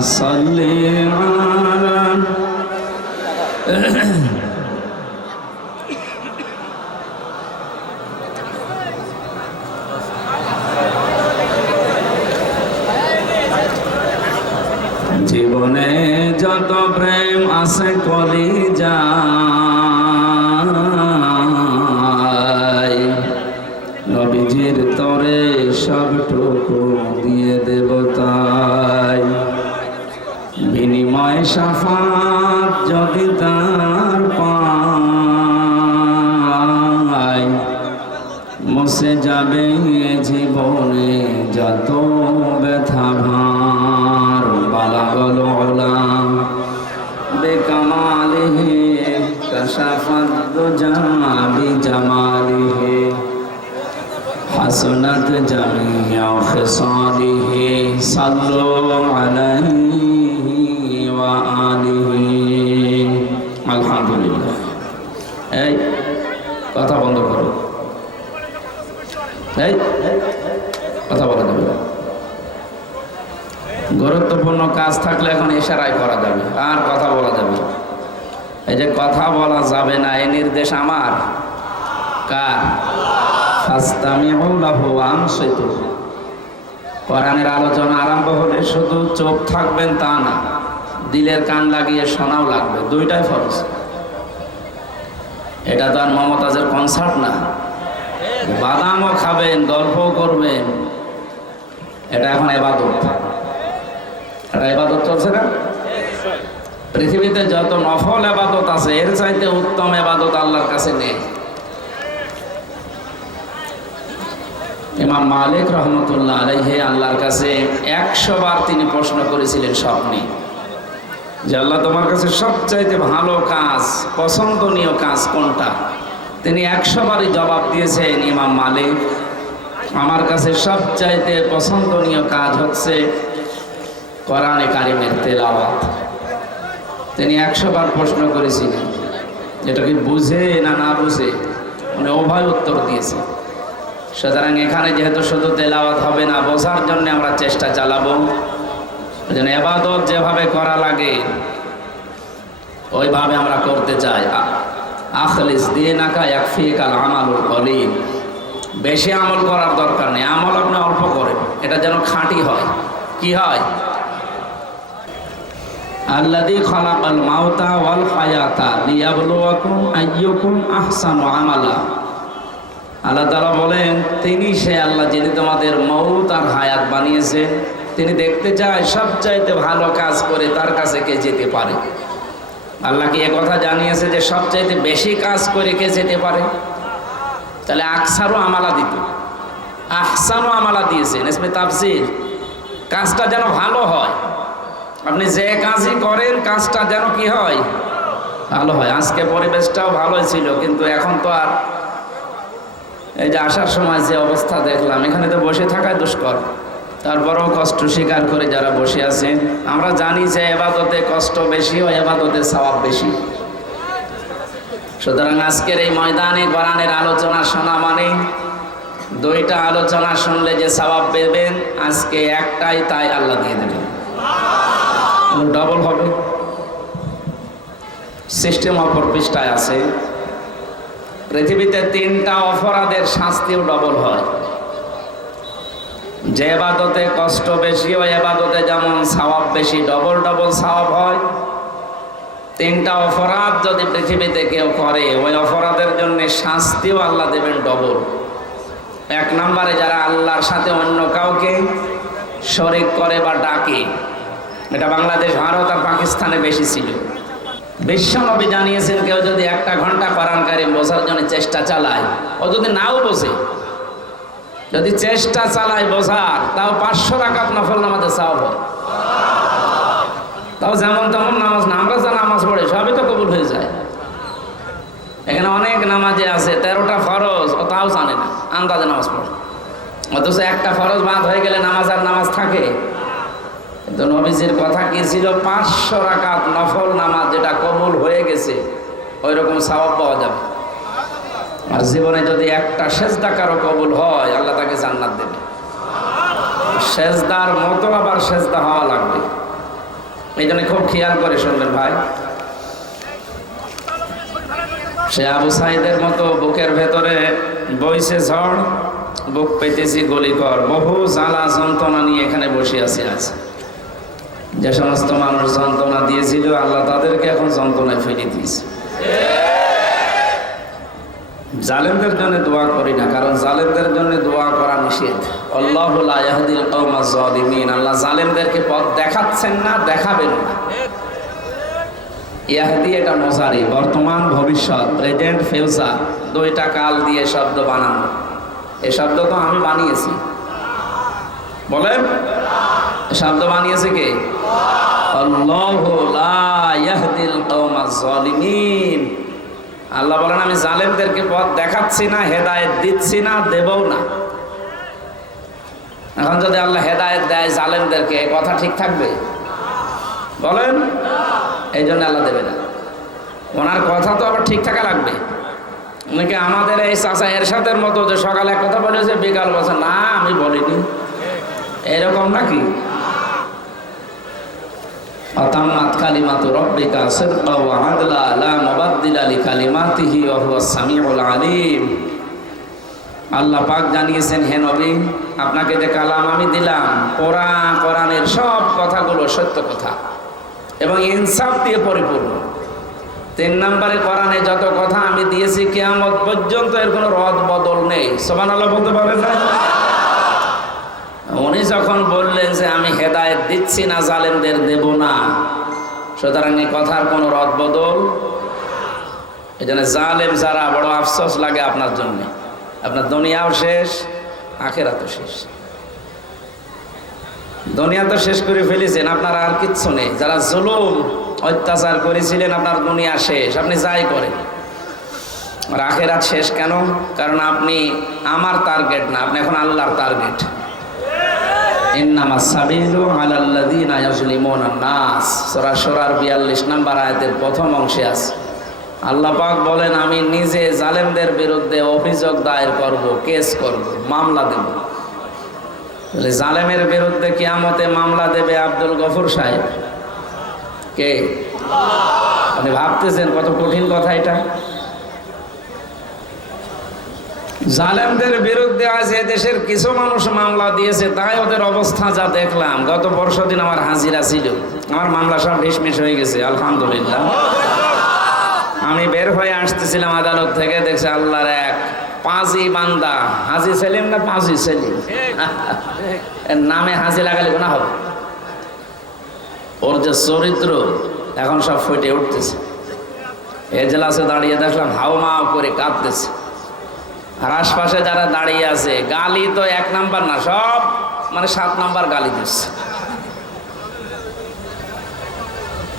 صل على মুছে যাবে জীবনে যত ব্যথা ভার বালাগল ওলাম বেকামালিহে কশাফত জাবি জামালিহে হাসনাত জামিয়া খিসালিহে সাল্লু আলাইহি এই, কথা বলা যাবে। গুরুত্বপূর্ণ কাজ থাকলে এখন ইশারায় করা যাবে, আর কথা বলা যাবে এই যে কথা বলা যাবে না, এই নির্দেশ আমার। কার? কোরআনের আলোচনা আরম্ভ হলে শুধু চোখ থাকবেন তা না, দিলের কান লাগিয়ে শোনাও লাগবে, দুইটাই ফরজ। এটা তো আর মমতাজের কনসার্ট না। বাদামও খাবেন গল্প করবেন। এটা এখন এবাদত। এটা এবাদত চলছে না? পৃথিবীতে যত নফল এবাদত আছে, এর চাইতে উত্তম এবাদত আল্লাহর কাছে নেই। ইমাম মালিক রহমতুল্লাহ আলাইহে আল্লাহর কাছে একশো বার তিনি প্রশ্ন করেছিলেন স্বপ্নে, যে আল্লাহ তোমার কাছে সবচাইতে ভালো কাজ, পছন্দনীয় কাজ কোনটা? তিনি একশো বারই জবাব দিয়েছেন, ইমাম মালিক, আমার কাছে সবচাইতে পছন্দনীয় কাজ হচ্ছে কোরআনে কারিমের তেলাওয়াত। তিনি একশো বার প্রশ্ন করেছিলেন যেটা কি বুঝে না না বুঝে? উনি উভয় উত্তর দিয়েছে সুতরাং এখানে যেহেতু শুধু তেলাওয়াত হবে না, বোঝার জন্য আমরা চেষ্টা চালাবো। যেন এবাদত যেভাবে করা লাগে, ওইভাবে আমরা করতে চাই। আখলিস দিয়ে নাকা একফি কাল আমালুল কলিম বেশি আমল করার দরকার নেই। আমল আপনি অল্প করেন। এটা যেন খাঁটি হয়। কি হয়? আল্লাদি ওয়াল হায়াতা লিয়াবলুয়াকুম আইয়ুকুম আমালা। আল্লাহ বলেন, তিনি সে আল্লাহ যিনি তোমাদের মৌত আর হায়াত বানিয়েছে তিনি দেখতে চায় সবচাইতে ভালো কাজ করে তার কাছে কে যেতে পারে। আল্লাহ কি কথা জানিয়েছে যে সবচাইতে বেশি কাজ করে কে যেতে পারে? তাহলে আকসারও আমালা দিত। আহসানও আমালা দিয়েছেন এসমে তাফসির। কাজটা যেন ভালো হয়। আপনি যে কাজই করেন, কাজটা যেন কি হয়? ভালো হয়। আজকে পরিবেশটাও ভালোই ছিল, কিন্তু এখন তো আর এই যে আসার সময় যে অবস্থা দেখলাম, এখানে তো বসে থাকাই দুষ্কর। তারপরেও কষ্ট স্বীকার করে যারা বসে আছেন আমরা জানি যে এবাদতে কষ্ট বেশি ও এবাদতে সওয়াব বেশি। সুতরাং আজকের এই ময়দানে কোরআনের আলোচনা শোনা মানে দুইটা আলোচনা শুনলে যে সওয়াব পেবেন, আজকে একটাই তাই আল্লাহ দিয়ে দেবেন। ডবল হবে? সিস্টেম অপর পৃষ্ঠায় আছে, পৃথিবীতে তিনটা অপরাধের শাস্তিও ডবল হয়। যে এবাদতে কষ্ট বেশি ওই এবাদতে যেমন সওয়াব বেশি ডবল ডবল সওয়াব হয়। তিনটা অপরাধ যদি পৃথিবীতে কেউ করে, ওই অপরাধের জন্য শাস্তিও আল্লাহ দেবেন ডবল এক নম্বরে যারা আল্লাহর সাথে অন্য কাউকে শরিক করে বা ডাকে, এটা বাংলাদেশ, ভারত আর পাকিস্তানে বেশি ছিল। বিশ্বনবী জানিয়েছেন, কেউ যদি একটা ঘণ্টা কোরআনকারী বোঝার জন্য চেষ্টা চালায়, ও যদি নাও বোঝে যদি চেষ্টা চালায় বোঝার, তাও পাঁচশো রাকাত নফল নামাজে হয়। তাও যেমন তেমন নামাজ না, আমরা যা নামাজ পড়ে, সবই তো কবুল হয়ে যায়। এখানে অনেক নামাজে আছে, তেরোটা ফরজ, ও তাও জানে না, আন্দাজে নামাজ পড়ে। অথচ একটা ফরজ বাদ হয়ে গেলে নামাজ আর নামাজ থাকে। কিন্তু নবীজির কথা কি ছিল? পাঁচশো রাকাত নফল নামাজ যেটা কবুল হয়ে গেছে ওই রকম সওয়াব পাওয়া যাবে। আর জীবনে যদি একটা সেজদা কারও কবুল হয়, আল্লাহ তাকে জান্নাত দেবে। সেজদার মতো আবার সেজদা হওয়া লাগবে। এই জন্য খুব খেয়াল করে শুনবেন ভাই। সে আবু সাইদের মতো বুকের ভেতরে বইছে ঝড়, বুক পেতেছি গলিকর, বহু জ্বালা যন্ত্রণা নিয়ে এখানে বসে আছে আজ। যে সমস্ত মানুষ যন্ত্রণা দিয়েছিল, আল্লাহ তাদেরকে এখন যন্ত্রণায় ফেলে দিয়েছে। জালেমদের জন্য দোয়া করি না, কারণ জালেমদের জন্য দোয়া করা নিষেধ। আল্লাহ জালেমদেরকে পথ দেখাচ্ছেন না, দেখাবেন না। ইয়াহদি এটা বর্তমান, ভবিষ্যৎ, প্রেজেন্ট দুইটা কাল দিয়ে শব্দ বানানো। এই শব্দ তো আমি বানিয়েছি। বলেন শব্দ বানিয়েছে কে? আল্লাহু ইয়াহদিল কওমা যালিমিন আল্লাহ বলেন, আমি জালেমদেরকে পথ দেখাচ্ছি না, হেদায়েত দিচ্ছি না, দেবও না। এখন যদি আল্লাহ হেদায়েত দেয় জালেমদেরকে কথা ঠিক থাকবে? বলেন, এই জন্য আল্লাহ দেবে না। ওনার কথা তো আবার ঠিক থাকা লাগবে। নাকি আমাদের এই চাচা এরশাদের মতো যে সকালে কথা বলেছে, বিকাল বলছে, না, আমি বলিনি। এরকম নাকি? রব্বিকা সিদকা ওয়া আদলা, লা মুবাদদিলা লিকালিমাতিহি ওয়া হুয়াস সামিউল আলিম। আল্লাহ পাক জানিয়েছেন, হে নবী, আপনাকে যে কালাম আমি দিলাম, কোরআন, কোরআনের সব কথাগুলো সত্য কথা এবং ইনসাফ দিয়ে পরিপূর্ণ। তিন নম্বরে কোরআনে যত কথা আমি দিয়েছি, কেয়ামত পর্যন্ত এর কোনো রদ বদল নেই। সোমান আল্লাহ বলতে পারেন না? উনি যখন বললেন যে আমি হেদায়েত দিচ্ছি না জালেমদের দেব না। সুতরাং এই কথার কোনো রদ বদল? এই জন্য জালেম যারা, বড় আফসোস লাগে আপনার জন্য। আপনার দুনিয়াও শেষ, আখেরাতও শেষ। দুনিয়া তো শেষ করে ফেলেছেন, আপনার আর কিচ্ছু নেই। যারা জুলুম, অত্যাচার করেছিলেন, আপনার দুনিয়া শেষ। আপনি যাই করেন। আর আখেরাত শেষ কেন? কারণ আপনি আমার টার্গেট না, আপনি এখন আল্লাহর টার্গেট ইন্নামা সাবিলু আলাল্লাযিনা ইয়াজলিমুনা নাস। সূরা সূরার 42 নম্বর আয়াতের প্রথম অংশে আছে। আল্লাহ পাক বলেন, আমি নিজে জালেমদের বিরুদ্ধে অভিযোগ দায়ের করব, কেস করব, মামলা দেব। বলে জালেমের বিরুদ্ধে কিয়ামতে মামলা দেবে আব্দুল গফুর সাহেব। কে? আপনি ভাবতেছেন কত কঠিন কথা এটা? জালেমদের বিরুদ্ধে আজ দেশের কিছু মানুষ মামলা দিয়েছে, তাই ওদের অবস্থা যা দেখলাম। গত পরশু দিন আমার হাজিরা ছিল। আমার মামলা সব ঢিসমিস হয়ে গেছে, আলহামদুলিল্লাহ। আমি বের হয়ে আসতেছিলাম আদালত থেকে, দেখছি আল্লাহর এক পাঁচই বান্দা, হাজি সেলিম না পাঁচই সেলিম? নামে হাজি লাগালে না হবে। ওর যে চরিত্র, এখন সব ফুটে উঠতেছে। এজলাসে দাঁড়িয়ে দেখলাম হাও মাও করে কাঁদতেছে। আর আশপাশে যারা দাঁড়িয়ে আছে, গালি তো এক নাম্বার না, সব মানে সাত নাম্বার গালি দিচ্ছে।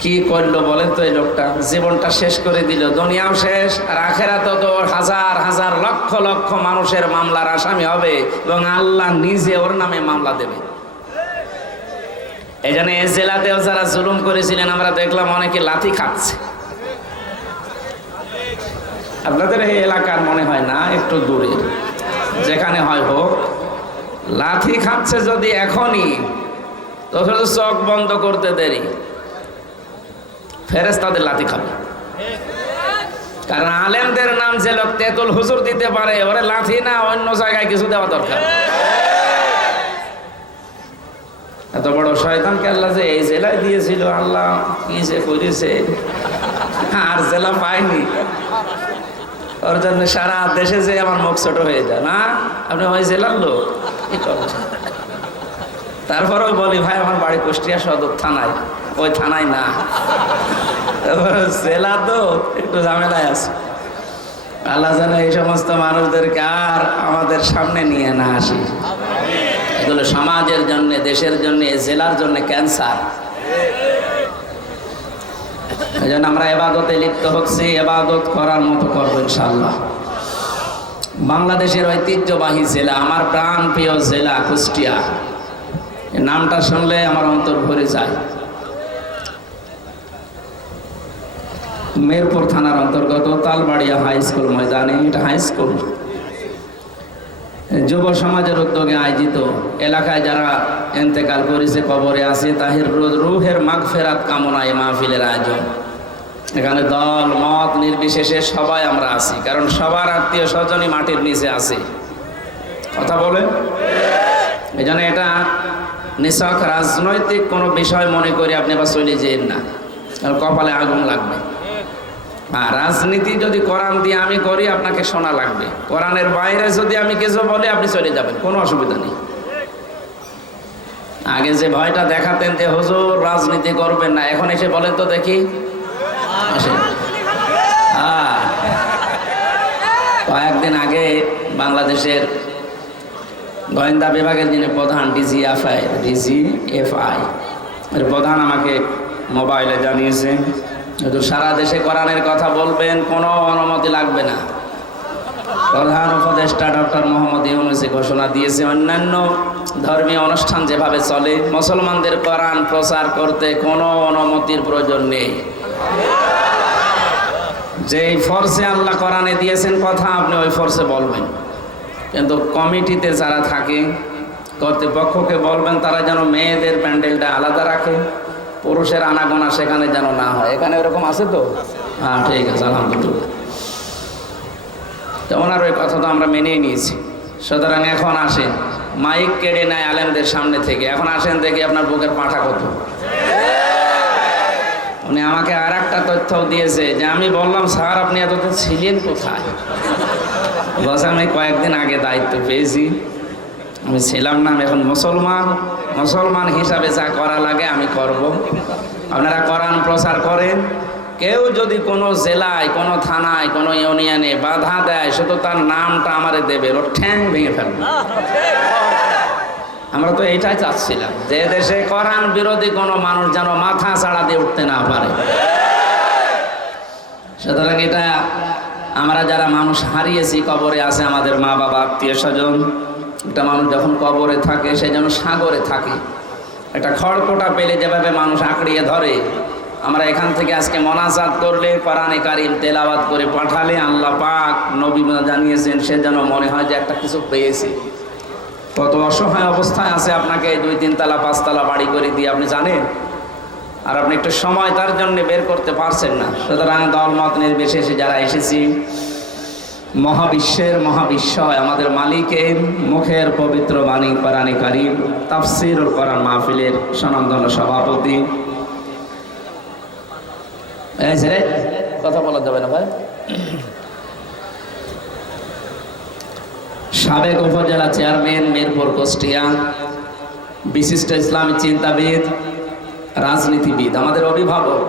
কি করল বলেন তো এই লোকটা? জীবনটা শেষ করে দিল, দুনিয়াও শেষ, আর আখেরাতে তো হাজার হাজার, লক্ষ লক্ষ মানুষের মামলার আসামি হবে, এবং আল্লাহ নিজে ওর নামে মামলা দেবে। এই জন্য এই জেলাতেও যারা জুলুম করেছিলেন, আমরা দেখলাম অনেকে লাথি খাচ্ছে। আপনাদের এই এলাকার মনে হয় না, একটু দূরে। যেখানে হয় হোক, লাথি খাচ্ছে যদি এখনই, তখন চোখ বন্ধ করতে দেরি। ফেরেস তাদের লাথি খাবে। কারণ আলেমদের নাম যে লোক তেতুল হুজুর দিতে পারে, ওরে লাথি না, অন্য জায়গায় কিছু দেওয়া দরকার। এত বড় শয়তানকে আল্লাহ যে এই জেলায় দিয়েছিল, আল্লাহ কি যে করেছে, আর জেলা পায়নি। ওর জন্য সারা দেশে যে আমার মুখ ছোট হয়ে যায়, না? আপনি ওই জেলার লোক করছেন তারপরেও বলি, ভাই, আমার বাড়ি কুষ্টিয়া সদর থানায়, ওই থানায় না। জেলা তো, একটু ঝামেলায় আছে। আল্লাহ যেন এই সমস্ত মানুষদেরকে আর আমাদের সামনে নিয়ে না আসি। এগুলো সমাজের জন্য, দেশের জন্য, জেলার জন্য ক্যান্সার। এই জন্য আমরা এবাদতে লিপ্ত হচ্ছি, এবাদত করার মতো করব ইনশাল্লাহ বাংলাদেশের ঐতিহ্যবাহী জেলা, আমার প্রাণ প্রিয় জেলা কুষ্টিয়া। নামটা শুনলে আমার অন্তর ভরে যায়। মেরপুর থানার অন্তর্গত তালবাড়িয়া হাই স্কুল ময়দানে, এটা হাই স্কুল। যুব সমাজের উদ্যোগে আয়োজিত এলাকায় যারা এন্তেকাল করেছে, কবরে আছে, তাহির রুহের মাগ ফেরাত কামনায় মাহফিলের আয়োজন। এখানে দল, মত নির্বিশেষে সবাই আমরা আছি, কারণ সবার আত্মীয় স্বজনই মাটির নিচে আছে। কথা বলেন? এই জন্য এটা নিছক রাজনৈতিক কোনো বিষয় মনে করে আপনি আবার চলে যেন না। কপালে আগুন লাগবে। আর রাজনীতি যদি কোরআন দিয়ে আমি করি, আপনাকে শোনা লাগবে। কোরআনের বাইরে যদি আমি কিছু বলি, আপনি চলে যাবেন, কোনো অসুবিধা নেই। আগে যে ভয়টা দেখাতেন যে, হুজুর, রাজনীতি করবেন না। এখন এসে বলেন তো দেখি। কয়েকদিন আগে বাংলাদেশের গোয়েন্দা বিভাগের যিনি প্রধান, ডিজিএফআই ডিজিএফআই, এর প্রধান আমাকে মোবাইলে জানিয়েছে যদি সারা দেশে কোরআনের কথা বলবেন, কোনো অনুমতি লাগবে না। প্রধান উপদেষ্টা ডক্টর মোহাম্মদ ইউনুসে ঘোষণা দিয়েছে, অন্যান্য ধর্মীয় অনুষ্ঠান যেভাবে চলে, মুসলমানদের কোরআন প্রচার করতে কোনো অনুমতির প্রয়োজন নেই। যেই ফর্সে আল্লাহ কোরআনে দিয়েছেন কথা, আপনি ওই ফর্সে বলবেন। কিন্তু কমিটিতে যারা থাকে, কর্তৃপক্ষকে বলবেন, তারা যেন মেয়েদের প্যান্ডেলটা আলাদা রাখে। পুরুষের আনাগোনা সেখানে যেন না হয়। এখানে এরকম আছে তো? হ্যাঁ ঠিক আছে, আলহামদুলিল্লাহ। তো ওনার ওই কথা তো আমরা মেনেই নিয়েছি। সুতরাং এখন আসেন। মাইক কেড়ে নেয় আলেমদের সামনে থেকে। এখন আসেন দেখি আপনার বুকের পাঠা কত। উনি আমাকে আর একটা তথ্য দিয়েছে যে আমি বললাম, স্যার, আপনি এতদিন ছিলেন কোথায়? বলছে, আমি কয়েকদিন আগে দায়িত্ব পেয়েছি। আমি ছিলাম না, আমি এখন মুসলমান। মুসলমান হিসাবে যা করা লাগে আমি করব। আপনারা কোরআন প্রচার করেন। কেউ যদি কোনো জেলায়, কোনো থানায়, কোনো ইউনিয়নে বাধা দেয়, শুধু তার নামটা আমারে দেবে, ওর ঠ্যাং ভেঙে ফেলবে। আমরা তো এইটাই চাচ্ছিলাম, যে দেশে কোরআন বিরোধী কোনো মানুষ যেন মাথা ছাড়া দিয়ে উঠতে না পারে। সুতরাং এটা আমরা যারা মানুষ হারিয়েছি, কবরে আছে আমাদের মা বাবা আত্মীয় স্বজন একটা মানুষ যখন কবরে থাকে, সে যেন সাগরে থাকে। একটা খড়কোটা পেলে যেভাবে মানুষ আঁকড়িয়ে ধরে। আমরা এখান থেকে আজকে মনাজাত করলে, কোরআনে কারিম তেলাবাদ করে পাঠালে আল্লাহ পাক নবী জানিয়েছেন, সে যেন মনে হয় যে একটা কিছু পেয়েছে। কত অসহায় অবস্থায় আছে আপনাকে দুই তিন তালা পাঁচতলা বাড়ি করে দিয়ে, আপনি জানেন? আর আপনি একটু সময় তার জন্য বের করতে পারছেন না। সুতরাং দলমত নির্বিশেষে যারা এসেছি মহাবিশ্বের মহাবিশ্বয়, আমাদের মালিকের মুখের পবিত্র বাণী, কোরআনে কারিম তাফসির কোরআন মাহফিলের সনন্দন সভাপতি। কথা বলা যাবে না ভাই। সাবেক উপজেলা চেয়ারম্যান মিরপুর কুষ্টিয়া, বিশিষ্ট ইসলামী চিন্তাবিদ, রাজনীতিবিদ, আমাদের অভিভাবক,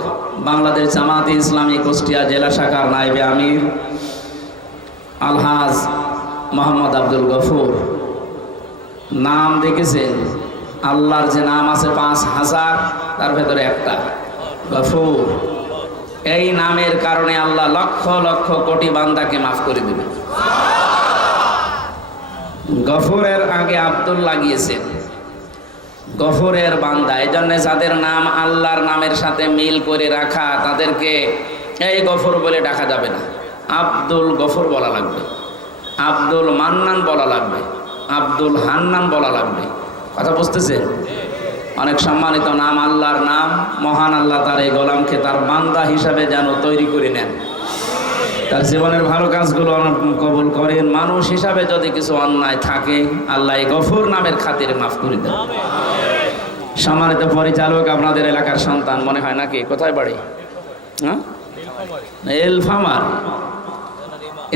বাংলাদেশ জামাতে ইসলামী কুষ্টিয়া জেলা শাখার নাইবে আমির। আলহাজ মোহাম্মদ আব্দুল গফুর। নাম দেখেছেন? আল্লাহর যে নাম আছে পাঁচ হাজার, তার ভেতরে একটা। গফুর। এই নামের কারণে আল্লাহ লক্ষ লক্ষ কোটি বান্দাকে মাফ করে দেবে গফুরের আগে আব্দুল লাগিয়েছেন। গফুরের বান্দা এই জন্য যাদের নাম আল্লাহর নামের সাথে মিল করে রাখা তাদেরকে এই গফুর বলে ডাকা যাবে না। আব্দুল গফর বলা লাগবে। আব্দুল মান্নান বলা লাগবে। আব্দুল হান্নান বলা লাগবে। কথা বুঝতেছেন অনেক সম্মানিত নাম আল্লাহর নাম, মহান আল্লাহ তার এই গোলামকে তার বান্দা হিসাবে যেন তৈরি করে নেন। তার জীবনের ভালো কাজগুলো কবুল করেন। মানুষ হিসাবে যদি কিছু অন্যায় থাকে, আল্লাহ গফুর নামের খাতিরে মাফ করে দেন। সম্মানিত পরিচালক, আপনাদের এলাকার সন্তান মনে হয় নাকি? কোথায় বাড়ি? হ্যাঁ? এলফামার।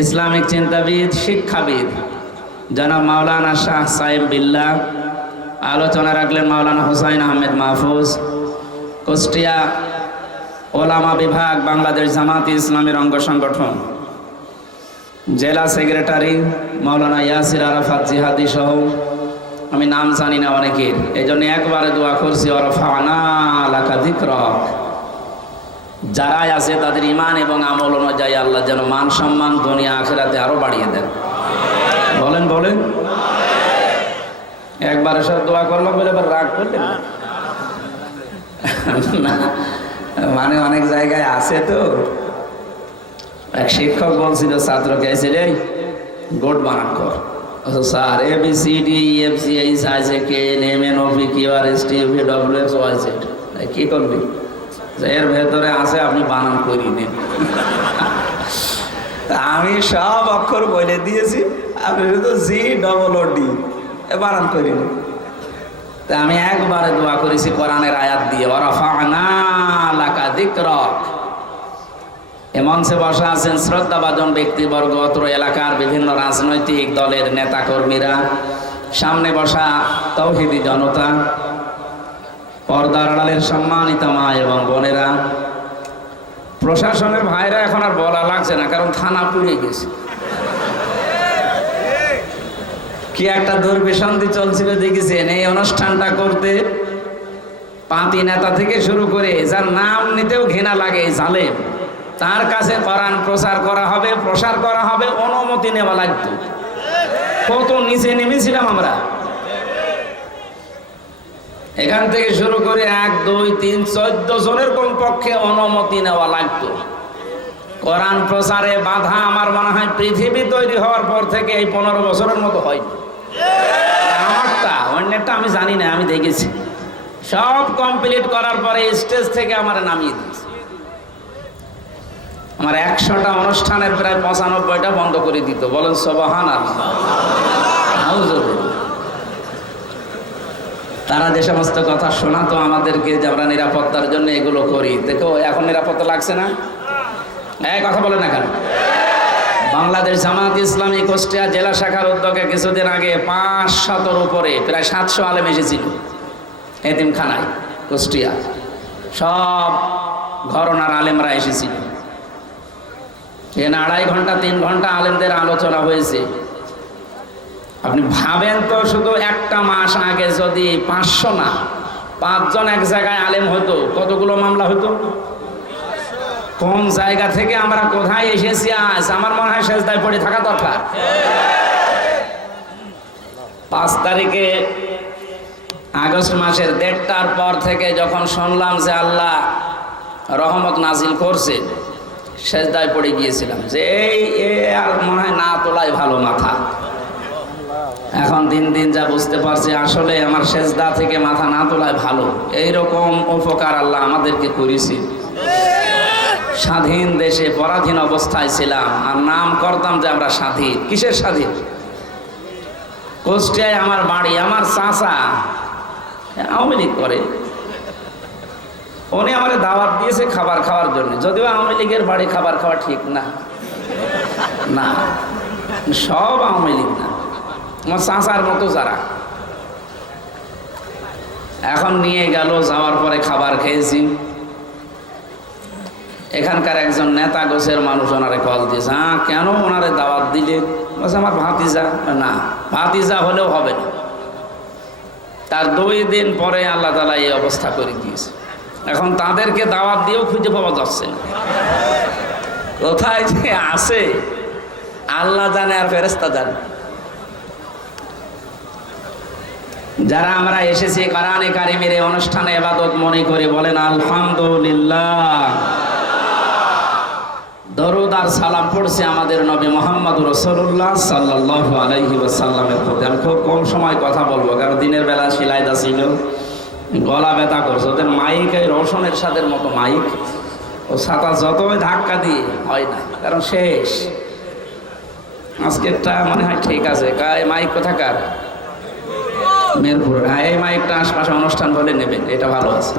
ইসলামিক চিন্তাবিদ, শিক্ষাবিদ। জনাব মাওলানা শাহ সাহেব বিল্লা আলোচনা রাখলেন মাওলানা হোসাইন আহমেদ মাহফুজ। কুষ্টিয়া ওলামা বিভাগ, বাংলাদেশ জামাত ইসলামের অঙ্গ সংগঠন। জেলা সেক্রেটারি মাওলানা ইয়াসির আরাফাত জিহাদি সহ, আমি নাম জানি না অনেকের। এই জন্য একবারে দোয়া করছি, অরফানা লাকাধিক রক যারাই আছে তাদের ইমান এবং আমল অনুযায়ী আল্লাহ যেন মান সম্মান দুনিয়া আখেরাতে আরও বাড়িয়ে দেন। বলেন বলেন। একবার এসব দোয়া করলাম, বলে এবার রাগ করলেন? মানে অনেক জায়গায় আছে তো। এক শিক্ষক বলছিল ছাত্রকে এসে রে? গোট বানান কর। Sir A B C D F C H say K N M N O P Q R S T V W X Y Z কি করবি? এর ভেতরে আছে, আপনি বানান করি নেন। আমি সব অক্ষর বলে দিয়েছি, আপনি শুধু জি ডবল ও ডি বানান করি নেন। তা আমি একবারে দোয়া করেছি কোরআনের আয়াত দিয়ে এ মঞ্চে বসা আছেন শ্রদ্ধাভাজন ব্যক্তিবর্গ, অত্র এলাকার বিভিন্ন রাজনৈতিক দলের নেতাকর্মীরা। সামনে বসা তৌহিদি জনতা। পর্দার আড়ালের সম্মানিত মা এবং বোনেরা, প্রশাসনের ভাইরা এখন আর বলা লাগছে না, কারণ থানা পুড়ে গেছে। কি একটা দুর্বিসন্ধি চলছিল দেখেছেন? এই অনুষ্ঠানটা করতে পাতি নেতা থেকে শুরু করে যার নাম নিতেও ঘৃণা লাগে জালেম। তার কাছে কোরআন প্রচার করা হবে, প্রসার করা হবে, অনুমতি নেওয়া লাগতো কত নিচে নেমেছিলাম আমরা। এখান থেকে শুরু করে এক, দুই, তিন, চোদ্দ জনের কমপক্ষে অনুমতি নেওয়া লাগতো। কোরআন প্রচারে বাধা আমার মনে হয় পৃথিবী তৈরি হওয়ার পর থেকে এই পনেরো বছরের মতো হয় আমারটা অন্যেরটা আমি জানি না, আমি দেখেছি। সব কমপ্লিট করার পরে স্টেজ থেকে আমার নামিয়ে দিয়েছে। আমার একশোটা অনুষ্ঠানের প্রায় পঁচানব্বইটা বন্ধ করে দিত। বলেন সবহান আর তারা যে সমস্ত কথা শোনাতো আমাদেরকে যে আমরা নিরাপত্তার জন্য এগুলো করি। দেখো, এখন নিরাপত্তা লাগছে না? এই কথা বলে না কেন? বাংলাদেশ জামাত ইসলামী কুষ্টিয়া জেলা শাখার উদ্যোগে কিছুদিন আগে পাঁচ শতর উপরে প্রায় সাতশো আলেম এসেছিল এতিমখানায়, কুষ্টিয়া। সব ঘরনার আলেমরা এসেছিল। এখানে আড়াই ঘণ্টা, তিন ঘণ্টা আলেমদের আলোচনা হয়েছে। আপনি ভাবেন তো শুধু একটা মাস আগে যদি পাঁচশো না, পাঁচজন এক জায়গায় আলেম হতো, কতগুলো মামলা হতো? কম জায়গা থেকে আমরা কোথায় এসেছি আজ? আমার মনে হয় শেষদায় পড়ে থাকা দরকার। পাঁচ তারিখে আগস্ট মাসের দেড়টার পর থেকে যখন শুনলাম যে আল্লাহ রহমত নাজিল করছে শেষদায় পড়ে গিয়েছিলাম। যে এই আর মনে হয় না তোলাই ভালো মাথা। এখন দিন দিন যা বুঝতে পারছি, আসলে আমার শেষদা থেকে মাথা না তোলায় ভালো। এইরকম উপকার আল্লাহ আমাদেরকে করেছি। স্বাধীন দেশে পরাধীন অবস্থায় ছিলাম, আর নাম করতাম যে আমরা স্বাধীন। কিসের স্বাধীন? কুষ্টিয়ায় আমার বাড়ি, আমার চাচা আওয়ামী লীগ করে। উনি আমার দাওয়াত দিয়েছে খাবার খাওয়ার জন্য। যদিও আওয়ামী লীগের বাড়ি খাবার খাওয়া ঠিক না। না, সব আওয়ামী লীগ না। আমার চাচার মতো যারা। এখন নিয়ে গেল, যাওয়ার পরে খাবার খেয়েছি। এখানকার একজন নেতা গোছের মানুষ ওনারে কল দিয়েছে হ্যাঁ কেন ওনারে দাওয়াত দিলে? বলছে, আমার ভাতিজা। না, ভাতিজা হলেও হবে না। তার দুই দিন পরে আল্লাহ তালা এই অবস্থা করে দিয়েছে। এখন তাদেরকে দাওয়াত দিয়েও খুঁজে পাওয়া যাচ্ছে না। কোথায় যে আছে, আল্লাহ জানে আর ফেরেস্তা জানে যারা আমরা এসেছি কারানে কারিমের অনুষ্ঠানে এবাদত মনে করে বলেন, আলহামদুলিল্লাহ। দরুদ আর সালাম পড়ছে আমাদের নবী মোহাম্মদ রসুল্লাহ সাল্লাহ আলাইহি ওয়াসাল্লামের প্রতি। আমি খুব কম সময় কথা বলব, কারণ দিনের বেলা সিলাইদা ছিল। গলা ব্যথা করছে। ওদের মাইক এই রোশনের সাথে মতো মাইক ও ছাতা যতই ধাক্কা দিয়ে হয় না, কারণ শেষ। আজকেরটা মনে হয় ঠিক আছে। মাইক কোথাকার? মেরপুর। হ্যাঁ এই মাইকটা আশপাশে অনুষ্ঠান বলে নেবেন এটা ভালো আছে।